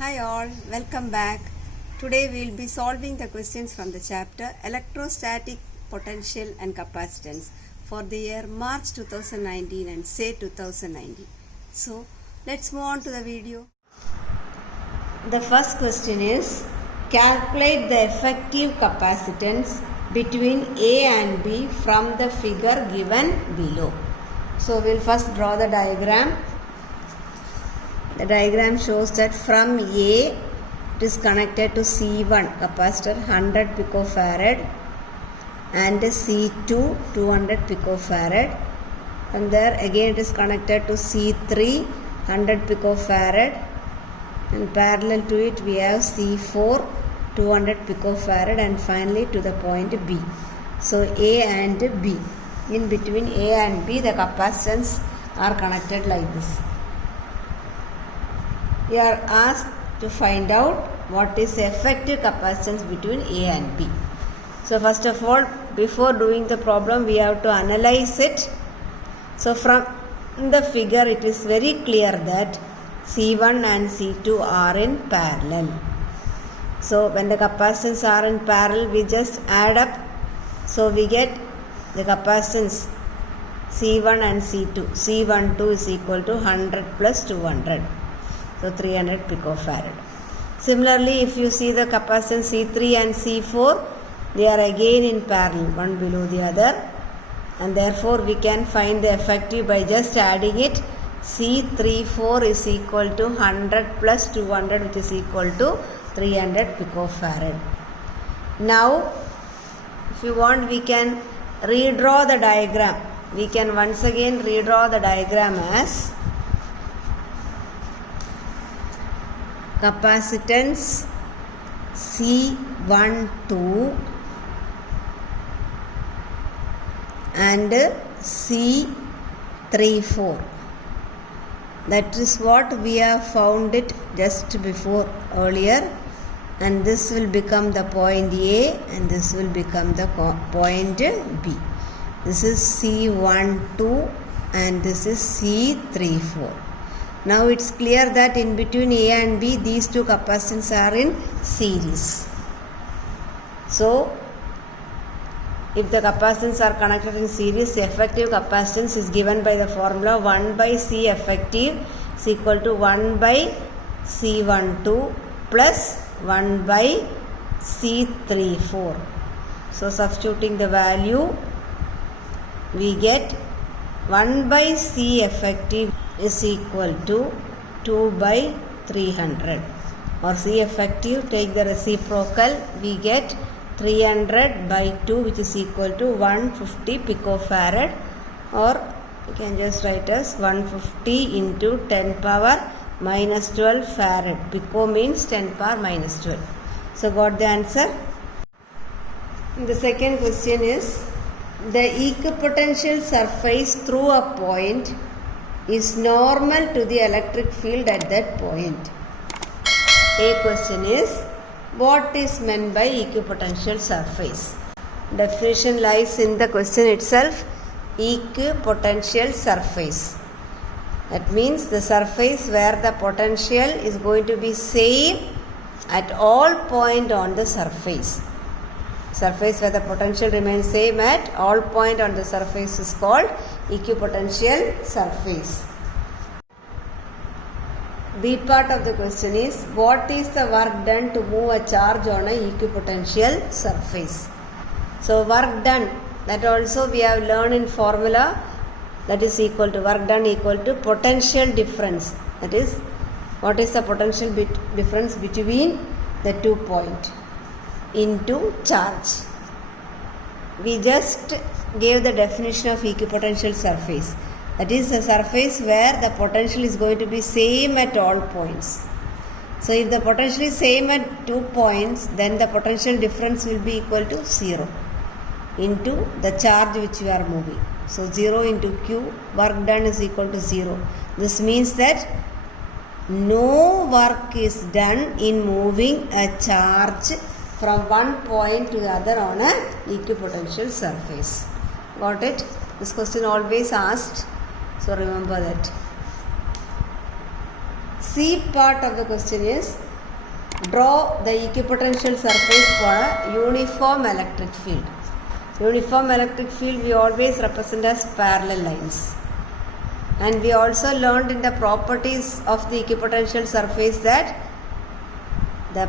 Hi all, welcome back. Today we will be solving the questions from the chapter Electrostatic Potential and Capacitance for the year March 2019 and say 2019. So let's move on to the video. The first question is calculate the effective capacitance between A and B from the figure given below. So we'll first draw the diagram. The diagram shows that from A it is connected to C1 capacitor 100 picofarad and C2 200 picofarad. From there again it is connected to C3 100 picofarad and parallel to it we have C4 200 picofarad and finally to the point B. So A and B. In between A and B the capacitance are connected like this. We are asked to find out what is the effective capacitance between A and B. So first of all, before doing the problem, we have to analyze it. So from the figure, it is very clear that C1 and C2 are in parallel. So when the capacitance are in parallel, we just add up. So we get the capacitance C1 and C2. C12 is equal to 100 plus 200. So 300 picofarad. Similarly, if you see the capacitance C3 and C4, they are again in parallel, one below the other. And therefore, we can find the effective by just adding it. C34 is equal to 100 plus 200, which is equal to 300 picofarad. Now, if you want, we can redraw the diagram. We can once again redraw the diagram as capacitance C12 and C34. That is what we have found it just before earlier, and this will become the point A and this will become the point B. This is C12 and this is C34. Now it's clear that in between A and B, these two capacitors are in series. So, if the capacitors are connected in series, the effective capacitance is given by the formula 1 by C effective is equal to 1 by C12 plus 1 by C34. So, substituting the value, we get 1 by C effective is equal to 2 by 300, or C effective, take the reciprocal, we get 300 by 2, which is equal to 150 picofarad, or you can just write as 150 into 10 power minus 12 farad. Pico means 10 power minus 12. So got the answer. The second question is the equipotential surface through a point is normal to the electric field at that point. A question is, what is meant by equipotential surface? Definition lies in the question itself. Equipotential surface. That means the surface where the potential is going to be same at all point on the surface. Surface where the potential remains same at all point on the surface is called equipotential surface. B part of the question is, what is the work done to move a charge on a equipotential surface? So work done, that also we have learned in formula, that is equal to work done equal to potential difference. That is, what is the potential difference between the 2 points into charge. We just gave the definition of equipotential surface. That is a surface where the potential is going to be same at all points. So if the potential is same at 2 points, then the potential difference will be equal to 0 into the charge which we are moving. So 0 into Q, work done is equal to 0. This means that no work is done in moving a charge from one point to the other on a equipotential surface. Got it? This question always asked, so remember that. C part of the question is draw the equipotential surface for a uniform electric field. Uniform electric field we always represent as parallel lines. And we also learned in the properties of the equipotential surface that the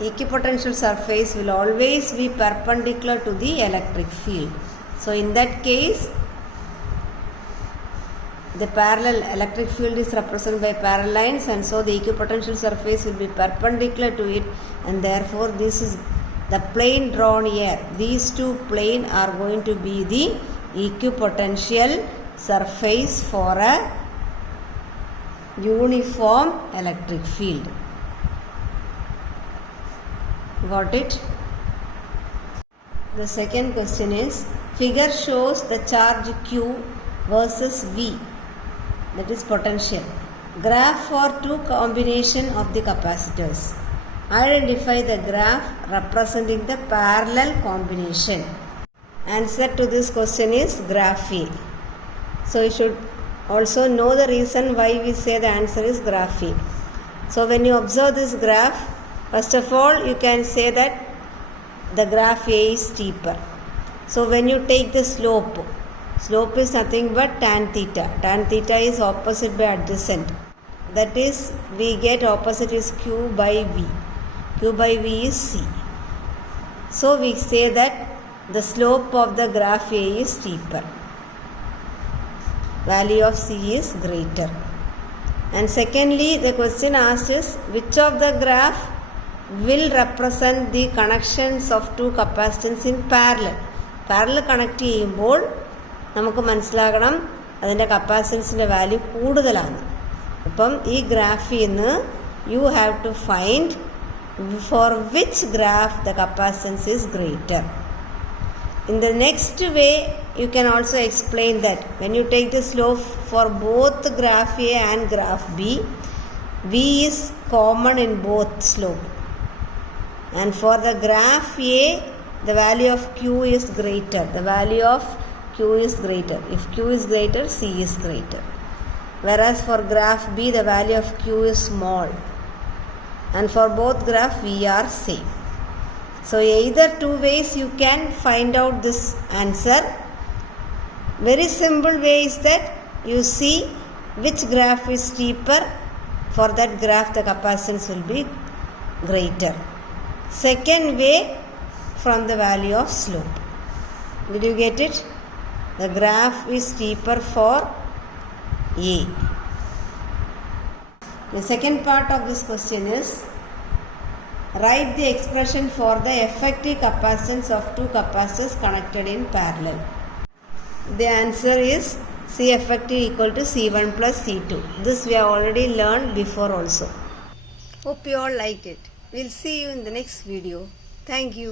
equipotential surface will always be perpendicular to the electric field. So in that case, the parallel electric field is represented by parallel lines, and so the equipotential surface will be perpendicular to it, and therefore this is the plane drawn here. These two planes are going to be the equipotential surface for a uniform electric field. Got it? The second question is, figure shows the charge Q versus V, that is potential. Graph for two combination of the capacitors. Identify the graph representing the parallel combination. Answer to this question is graph A. So you should also know the reason why we say the answer is graph A. So when you observe this graph, first of all you can say that the graph A is steeper. So when you take the slope is nothing but tan theta. Tan theta is opposite by adjacent. That is, we get opposite is Q by V. Q by V is C. So we say that the slope of the graph A is steeper. Value of C is greater. And secondly, the question asked is, which of the graph will represent the connections of two capacitors in parallel? Parallel connect ചെയ്യുമ്പോൾ നമുക്ക് മനസ്സിലാകണം അതിൻ്റെ കപ്പാസിറ്റൻസിൻ്റെ value കൂടുതലാണ്. അപ്പം ഈ ഗ്രാഫിൽ നിന്ന് you have to find for which graph the capacitance is greater. In the next way, you can also explain that when you take the slope for both graph A and graph B, V is common in both slope. And for the graph A, the value of Q is greater. The value of Q is greater. If Q is greater, C is greater. Whereas for graph B, the value of Q is small. And for both graph, V are same. So either two ways you can find out this answer. Very simple way is that you see which graph is steeper. For that graph, the capacitance will be greater. Second way, from the value of slope. Did you get it? The graph is steeper for A. The second part of this question is, write the expression for the effective capacitance of two capacitors connected in parallel. The answer is C effective equal to C1 plus C2. This we have already learned before also. Hope you all liked it. We'll see you in the next video. Thank you.